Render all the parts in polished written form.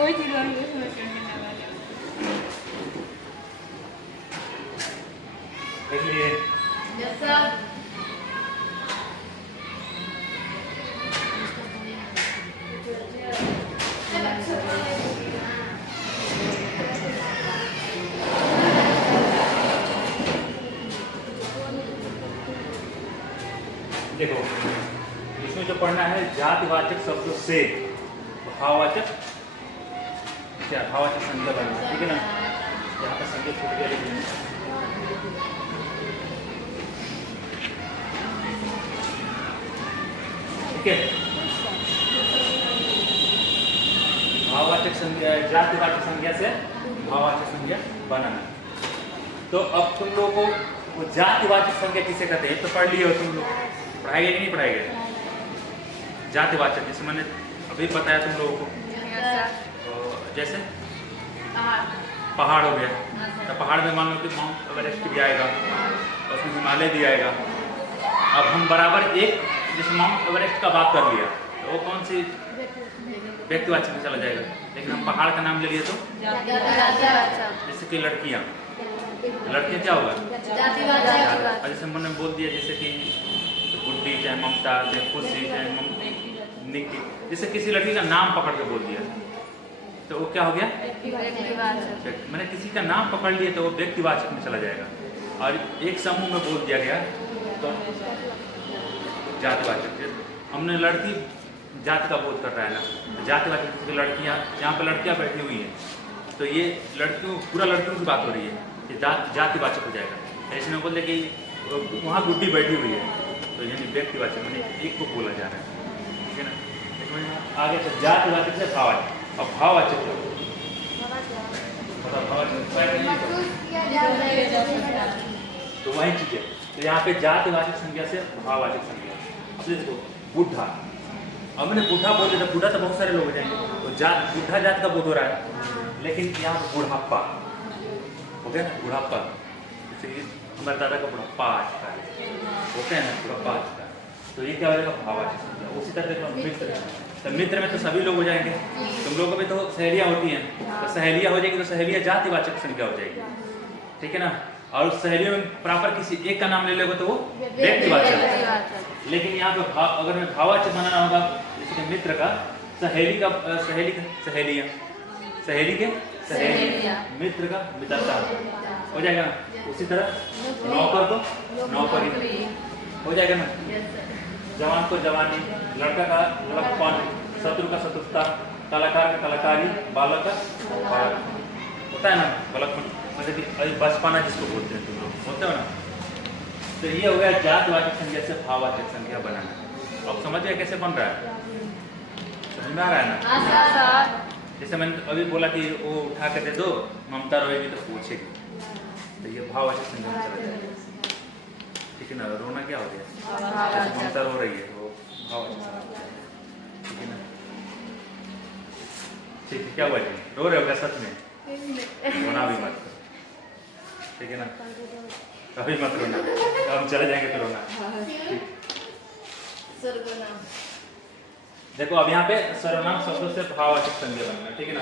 वही चीज हम उसमें करने वाले इसलिए यस सर। देखो इसमें जो पढ़ना है जातिवाचक शब्दों से भाववाचक क्या भाववाचक संज्ञा बनना, ठीक है ना। यहाँ पर संज्ञा छूट गया लेकिन ठीक है। भाववाचक संज्ञा जातिवाचक संज्ञा से भाववाचक संज्ञा बनाना। तो अब तुम लोगों को वो जातिवाचक संज्ञा किसे कहते हैं तो पढ़ लिए हो तुम लोग, पढ़ाए गए कि नहीं पढ़ाए गए। जातिवाचक जैसे मैंने अभी बताया तुम लोगों को, तो जैसे पहाड़ हो गया, तो पहाड़ में मान लो कि माउंट एवरेस्ट भी आएगा, उसमें हिमालय भी आएगा। अब हम बराबर एक जैसे माउंट एवरेस्ट का बात कर लिया तो वो कौन सी व्यक्तिवाचक में चला जाएगा, लेकिन हम पहाड़ का नाम ले लिए तो जैसे कि लड़कियाँ क्या होगा जैसे मैंने बोल दिया जैसे कि गुड्डी चाहे ममता चाहे खुशी चाहे निक्की, जैसे किसी लड़की का नाम पकड़ के बोल दिया तो वो क्या हो गया, मैंने किसी का नाम पकड़ लिया तो वो व्यक्तिवाचक में चला जाएगा। और एक समूह में बोल दिया गया तो जातिवाचक। हमने लड़की जाति का बोध कर रहा है ना, तो जातिवाचक जैसे लड़कियाँ, यहाँ पर लड़कियाँ बैठी हुई हैं तो ये लड़कियों पूरा लड़कियों की बात हो रही है, ये जातिवाचक हो जाएगा। ऐसे में बोलते कि वहाँ गुड्डी बैठी हुई है तो यानी व्यक्तिवाचक मैंने एक को बोला जा रहा है, ठीक है ना। आगे से जातिवाचक से भाववाचक। अब भाववाचक क्या तो वही चीज है। तो यहाँ पे जातिवाचक संज्ञा से भाववाचक संज्ञा। अब देखो बुढ़ा, अब मैंने बुढ़ा बोल दिया, बुढ़ा तो बहुत सारे लोग हो जाएंगे तो बुढ़ा जाति का बोध हो रहा है, लेकिन यहाँ पे बुढ़ापा हो गया ना, बुढ़ापा जैसे कि हमारे दादा का बुढ़ापा आ चुका है, होते हैं ना बुढ़ापा आ चुका है, तो ये क्या हो जाएगा भाववाचक संज्ञा। उसी तरह से मित्र, तो मित्र में तो सभी लोग हो जाएंगे, तुम लोगों में तो सहेलियाँ होती हैं तो सहेलियाँ हो जाएगी तो सहेलियाँ जातिवाचक संज्ञा हो जाएगी, ठीक है ना। और उस सहेलियों में प्रॉपर किसी एक का नाम ले लोगे तो वो व्यक्तिवाचक। लेकिन यहाँ पे अगर मैं भाववाचक बनाना होगा जैसे कि मित्र का सहेली का सहेलियाँ, सहेली के सहेली, मित्र का मित्रता हो जाएगा ना। उसी तरह नौकर को नौकरी हो जाएगा ना, जवान को जवानी, लड़का का लड़कपन, शत्रु का शत्रुता, कलाकार का कलाकारी, बालक का बालक होता है ना बालकपन, मतलब कि अभी बचपना जिसको बोलते हैं तुम लोग होते हो ना। तो ये हो गया जातिवाचक संज्ञा से भाववाचक संज्ञा बनाना। अब समझ गए कैसे बन रहा है, समझ में आ रहा है ना। जैसे मैंने अभी बोला कि वो उठा के दे दो, ममता रोएगी तो पूछेगी, तो ये भाववाचक संज्ञा में चला जाएगा, ठीक है ना। रोना क्या हो गया, जैसे ममता रो रही है वो भाववाचक, ठीक है ना। ठीक है, क्या हुआ जी, रो रहे हो क्या सच में, रोना भी मत, ठीक है ना, कभी मत रोना, तो हम चले जाएंगे तो रोना। देखो अब यहाँ पे सर्वनाम शब्दों से भाववाचक संज्ञा बनना, ठीक है ना।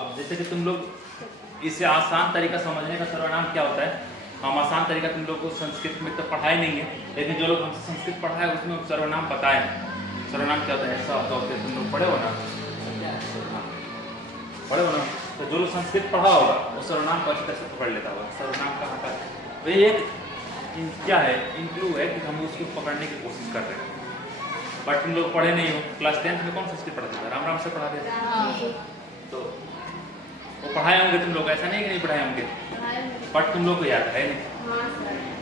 अब जैसे कि तुम लोग इसे आसान तरीका समझने का सर्वनाम क्या होता है, हम आसान तरीका तुम लोग को संस्कृत में तो पढ़ाए नहीं है, लेकिन जो लोग हमसे संस्कृत पढ़ा है उसमें सर्वनाम बताए हैं। सर्वनाम क्या होता है, ऐसा होता है, तुम लोग पढ़े हो ना, पढ़े हो ना, तो जो लोग संस्कृत पढ़ा होगा वो सर्वनाम को अच्छी तरह से पकड़ लेता होगा। सर्वनाम कहाँ का तो ये एक क्या है, इंक्लू है कि हम उसको पकड़ने की कोशिश कर रहे हैं। बट तुम लोग पढ़े नहीं हो, क्लास 10th में कौन संस्कृत पढ़ाते थे, राम राम से पढ़ाते थे, तो वो पढ़ाए होंगे तुम लोग, ऐसा नहीं कि नहीं पढ़ाए होंगे, बट तुम लोग को याद है नहीं,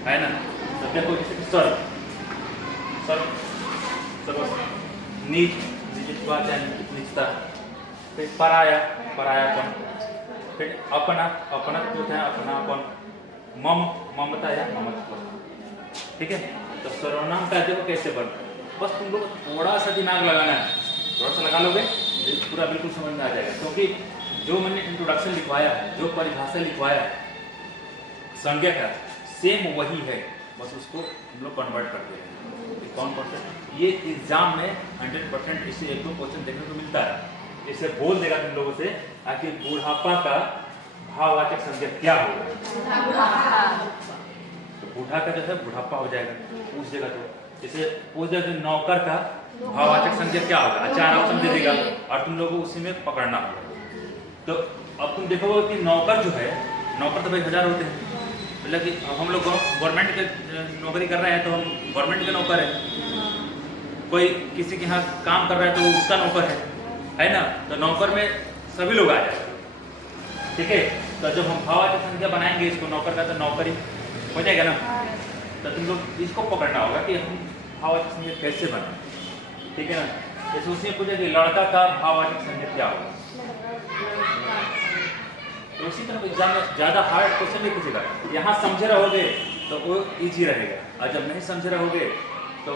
है ना। तो देखो जैसे स्वर, नीच निचता, फिर पराया, परायापन, फिर अपना, अपनत्व है अपनापन, मम, ममता या ममत्व, ठीक है। तो सर्वनाम का देखो कैसे बन, बस तुम लोग थोड़ा सा दिमाग लगाना है, थोड़ा सा लगा लोगे पूरा बिल्कुल समझ में आ जाएगा। क्योंकि जो मैंने इंट्रोडक्शन लिखवाया है, जो परिभाषा लिखवाया है संज्ञा का, सेम वही है, बस उसको हम लोग कन्वर्ट कर दे रहे हैं। कौन कौन सा ये एग्जाम में 100% इससे 1-2 क्वेश्चन देखने को मिलता है, इसे बोल देगा तुम लोगों से आखिर बुढ़ापा का भाववाचक संज्ञा क्या होगा। तो बूढ़ा का जो है बुढ़ापा हो जाएगा उस जगह। तो जैसे उस जगह नौकर का भाववाचक संज्ञा क्या होगा, 4 ऑप्शन दे देगा और तुम लोगों को उसी में पकड़ना होगा। तो अब तुम देखोगे कि नौकर जो है, नौकर तो भाई 1000 होते हैं, मतलब कि हम लोग गवर्नमेंट के नौकरी कर रहे हैं तो हम गवर्नमेंट के नौकर है, कोई किसी के यहाँ काम कर रहा है तो उसका नौकर है ना। तो नौकर में सभी लोग आ जाएंगे, ठीक है। तो जब हम भाववाचक संज्ञा बनाएंगे इसको नौकर का तो नौकरी हो जाएगा ना। तो तुम लोग इसको पकड़ना होगा कि हम भाववाचक संज्ञा कैसे बनाएं, ठीक है ना। जैसे उसमें पूछेगी लड़का का भाववाचक संज्ञा क्या होगा, तो उसी तरह एग्जाम में ज़्यादा हार्ड क्वेश्चन नहीं पूछेगा। यहाँ समझे रहोगे तो वो इजी रहेगा, और जब नहीं समझे रहोगे तो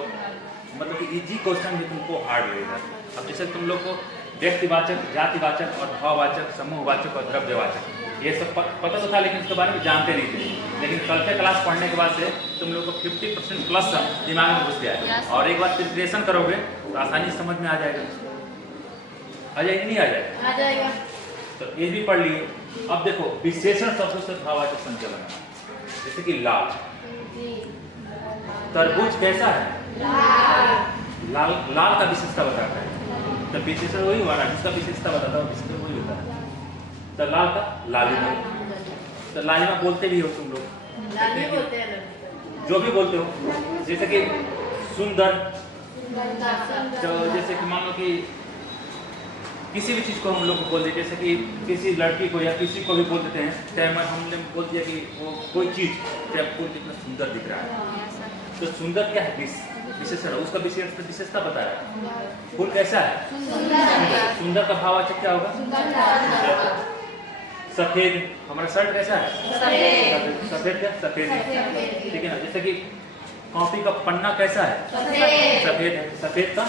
मतलब कि इजी क्वेश्चन भी तुमको हार्ड लगेगा। अब जैसे तुम लोग को व्यक्तिवाचक, जातिवाचक और भाववाचक, समूहवाचक और द्रव्यवाचक ये सब पता तो था, लेकिन उसके बारे में जानते नहीं थे। लेकिन कल के क्लास पढ़ने के बाद से तुम लोग को 50% प्लस दिमाग में घुस गया है, और एक बार प्रिपरेशन करोगे तो आसानी समझ में आ जाएगा। आ जाएगा नहीं आ जाएगा? आ जाएगा। तो ये भी पढ़ लिए। अब देखो विशेषण शब्दों से भाववाचक संज्ञा बनाना, जैसे कि लाल, तरबूज कैसा है, लाल, लाल का विशेषता बताता है। तो विशेषण वही हुआ ना, जिसका विशेषता बताता है विशेषण वही होता है। तो लाल का लालिमा, तो लालिमा बोलते भी हो तुम लोग, जो भी बोलते हो। जैसे कि सुंदर, तो जैसे कि मान लो कि किसी भी चीज़ को हम लोग बोल देते, जैसे कि किसी लड़की को या किसी को भी बोल देते हैं, चाहे हमने बोल दिया कि वो कोई चीज़ चाहे फूल कितना सुंदर दिख रहा है, तो सुंदर क्या है, विशेषण, उसका विशेषता बता रहा है। फूल कैसा है, सुंदर का भाववाचक क्या होगा, सफेद, हमारा शर्ट कैसा है, सफेद क्या, सफेद, ठीक है ना। जैसे कि कॉपी का पन्ना कैसा है, सफेद है, सफेद का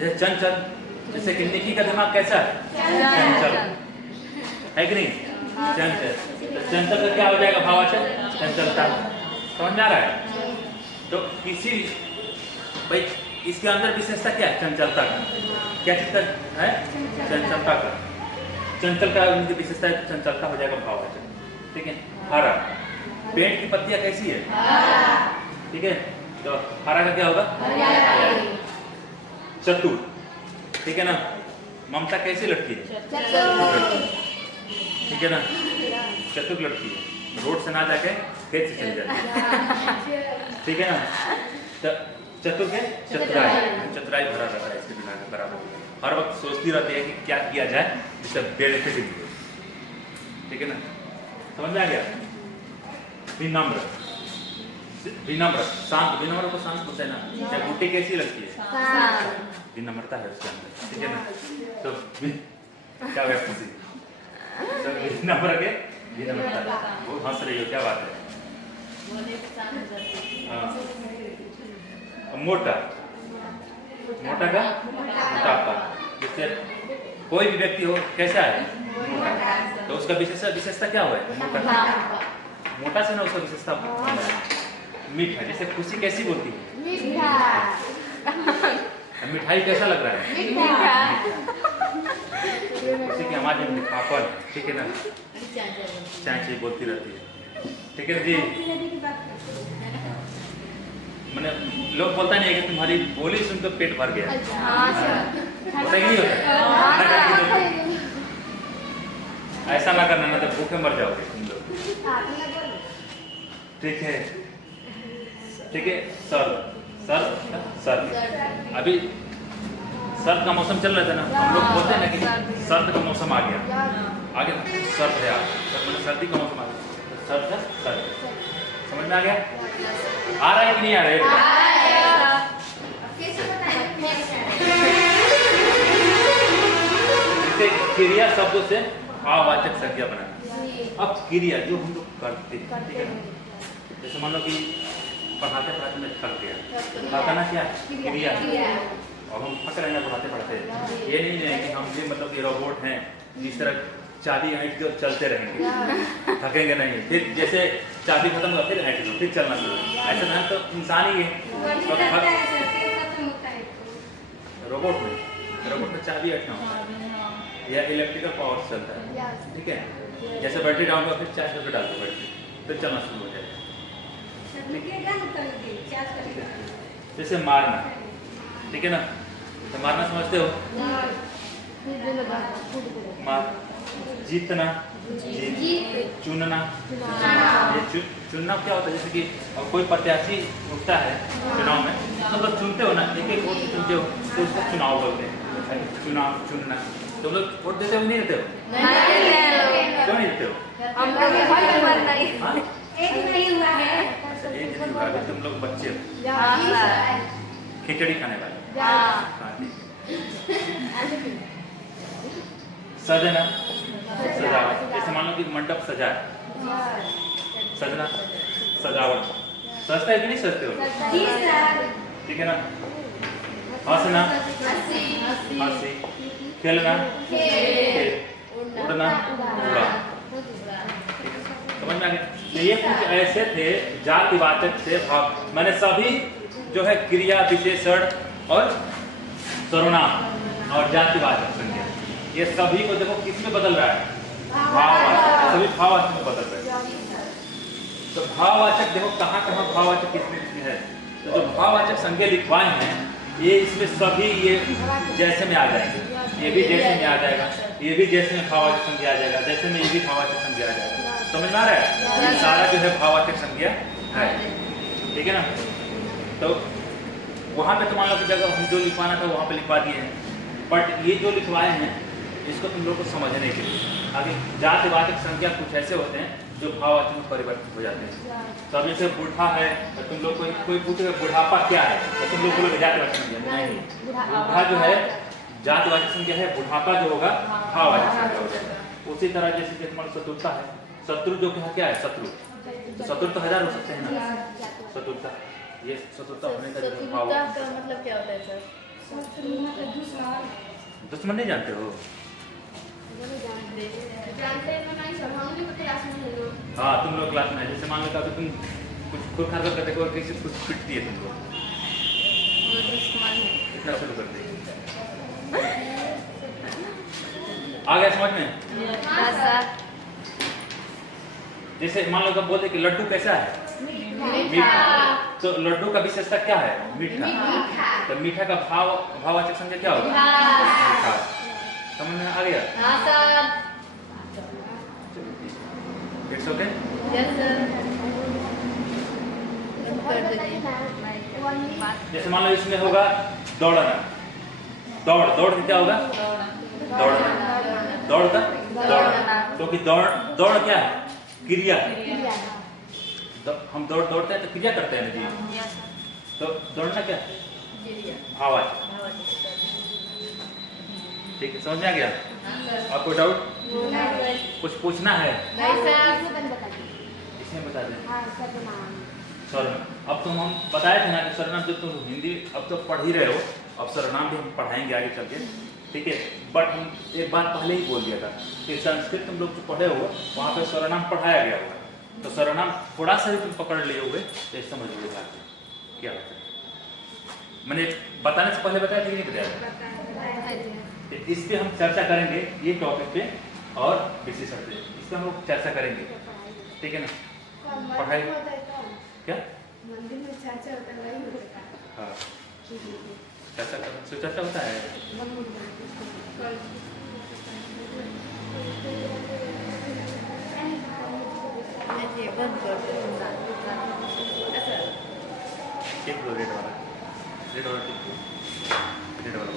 जैसे चंचल, जैसे कि निकी का दिमाग कैसा है, चंचल है कि नहीं, चंचल। चंचल का क्या हो जाएगा भाववाचक, चंचलता। समझ में आ रहा है। तो किसी भाई इसके अंदर विशेषता क्या है, चंचलता का, क्या चीज का है, चंचलता का। चंचल का उनकी विशेषता चंचलता हो जाएगा भाववाचक, ठीक है। हरा, पेड़ की पत्तियां कैसी है, ठीक है, तो हरा का क्या होगा, चतुर, ठीक है ना। ममता कैसी लड़की है, ठीक है ना, चतुर लड़की है, रोड से ना जाके खेत से चली जाती है, ठीक है ना। तो चतुर के चतुराई, चतुराई भरा रहता है इसके दिमाग में बराबर, हर वक्त सोचती रहती है कि क्या किया जाए जिससे बेनिफिट मिले, ठीक है ना। समझ में आ गया। विनम्र, विनम्र, शांत, विनम्र को शांत होता है ना। क्या गुड्डी कैसी लगती है, विनम्रता है उसके अंदर, ठीक है ना। तो क्या हुआ खुशी, तो विनम्र के विनम्रता, बहुत हंस रही हो, क्या बात है। मोटा, मोटा का मोटापा, जैसे कोई भी व्यक्ति हो कैसा है, मोटा, तो उसका विशेषता क्या हुआ है, मोटा, मोटा से ना उसका विशेषता। मीठा, जैसे खुशी कैसी बोलती है, मिठाई कैसा लग रहा है, खुशी की आवाज में मीठापन, ठीक है ना, चाची बोलती रहती है, ठीक है जी। मैंने लोग बोलता नहीं है कि तुम्हारी बोली सुनकर पेट भर गया, होता ही नहीं होता, ऐसा ना करना, ना तो भूखे मर जाओगे तुम लोग, ठीक है, ठीक है। सर्द, सर्द, सर्द, अभी सर्द का मौसम चल रहा था ना, हम लोग बोलते हैं ना कि सर्द का मौसम आ गया, आगे सर्द है, मतलब सर्दी का मौसम आ गया, सर्द है, सर्द। समझ में आ गया, आ रहा है कि नहीं आ रहा है, जैसे क्रिया शब्दों से भाववाचक संज्ञा बनाना। अब क्रिया जो हम लोग करते हैं, ठीक है ना, जैसे मान लो कि पढ़ाते पढ़ाते में थक गया, थकाना क्या है, क्रिया, और हम थक रहे हैं पढ़ाते पढ़ाते। ये नहीं है कि हम भी मतलब कि रोबोट हैं जिस तरह चाबी ऐंठ के चलते रहेंगे, थकेंगे नहीं, फिर जैसे चाबी खत्म हुआ फिर ऐंठ दो, फिर चलना शुरू, ऐसा ना, तो इंसान ही है, रोबोट में। तो रिमोट में चाबी अटना होता है या इलेक्ट्रिकल पावर से चलता है, ठीक है। जैसे बैटरी डाउन हुआ फिर चार्ज करके डाल दो बैटरी, फिर चलना शुरू हो जाएगा। जैसे मारना, ठीक है ना, तो मारना समझते हो, मार, जीतना, चुनना। ये चुनना क्या होता है, जैसे कि अब कोई प्रत्याशी उठता है चुनाव में, तो लोग चुनते हो ना, एक एक वोट चुनते हो, तो उसको चुनाव बोलते हैं, चुनाव चुनना। तो लोग वोट देते हो नहीं देते हो? क्यों नहीं देते हो? एक दिन हुआ, अभी तुम लोग बच्चे हो, खिचड़ी खाने वाले। हाँ, ठीक है। सजना, सजावट, जैसे मान लो कि मंडप सजा है, सजना, सजावट, सजता है कि नहीं सजते हो? ठीक है ना। हंसना, हंसी, खेलना, खेल, उड़ना, उड़ा। समझ में आ गया? तो ये कुछ ऐसे थे जातिवाचक से भाव, मैंने सभी जो है क्रिया विशेषण और सर्वनाम और जातिवाचक संज्ञा, ये सभी को देखो किस में बदल रहा है, भाववाचक, सभी भाववाचक में बदल रहे हैं। तो भाववाचक देखो कहाँ कहाँ भाववाचक किसमें है, तो जो भाववाचक संज्ञा लिखवाए हैं ये इसमें सभी ये जैसे में आ जाएंगे, ये भी जैसे में आ जाएगा, ये भी जैसे में भाववाचक संज्ञा आ जाएगा, जैसे में ये भी भाववाचक संज्ञा आ जाएगा। समझ में आ रहा है? ये सारा जो है भाववाचक संज्ञा है, ठीक है ना। तो वहाँ पे तो मान लो कि जगह हम जो लिखवाना था वहाँ पे लिखवा दिए हैं, बट ये जो लिखवाए हैं इसको तुम लोग को समझने के लिए आगे जातिवाचक संज्ञा कुछ ऐसे होते हैं जो भाववाचक में परिवर्तित हो जाते हैं। तो अब जैसे बूढ़ा है तो तुम लोग कोई पूछेगा बुढ़ापा क्या है, तो तुम लोग बोलोगे जातिवाचक संज्ञा नहीं, बूढ़ा जो है जातिवाचक संज्ञा है, बुढ़ापा जो होगा भाववाचक संज्ञा हो जाएगा। उसी तरह जैसे हमारा शत्रुता है, शत्रु जो क्या है शत्रु, तो शत्रु तो हजार हो सकते हैं ना, शत्रुता, ये शत्रुता होने का जो भाव मतलब क्या होता है सर? दुश्मन नहीं जानते हो? जानते हैं ना, सब हम भी क्लास में हैं लोग। हाँ तुम लोग क्लास में, जैसे मान लो कभी तुम कुछ खुद खाकर करते हो और किसी कुछ पिटती है तुमको, इतना शुरू कर दे। आ गया समझ में? हाँ सर। जैसे मान लो कब बोलते कि लड्डू कैसा है, मीठा, तो लड्डू का विशेषता क्या है, मीठा। तो मीठा का भाववाचक संज्ञा क्या होगा, मीठा। समझ में आ गया? हाँ sir. It's okay? Yes sir. जैसे मान लो इसमें होगा दौड़ना, दौड़, दौड़ क्या होगा, दौड़ना, दौड़ का दौड़ना, क्योंकि दौड़ क्या है, क्रिया। हम दौड़ते हैं तो क्रिया करते हैं ना जी, तो दौड़ना क्या है, भाववाचक। ठीक है, समझ में आ गया? आपको डाउट कुछ पूछना है? इसमें बता दें। सर्वनाम, अब तुम हम बताए थे ना कि सर्वनाम जब तुम हिंदी अब तो पढ़ ही रहे हो, अब सर्वनाम भी हम पढ़ाएंगे आगे चल के, ठीक है। बट हम एक बात पहले ही बोल दिया था कि संस्कृत तुम लोग जो पढ़े हो वहाँ पे सर्वनाम पढ़ाया गया होगा, तो सर्वनाम थोड़ा सा ही तुम पकड़ लिए हुए तो समझ लो क्या होता है। मैंने बताने से पहले बताया था कि नहीं बताया? इस पे हम चर्चा करेंगे, ये टॉपिक पे और विशेषण पे इस पे हम लोग चर्चा करेंगे, ठीक है ना। पढ़ाई क्या मंदिर में चर्चा होता है, वही होता है। हाँ चर्चा होता है। बंद कर दो। रेड वाला, रेड वाला, रेड वाला।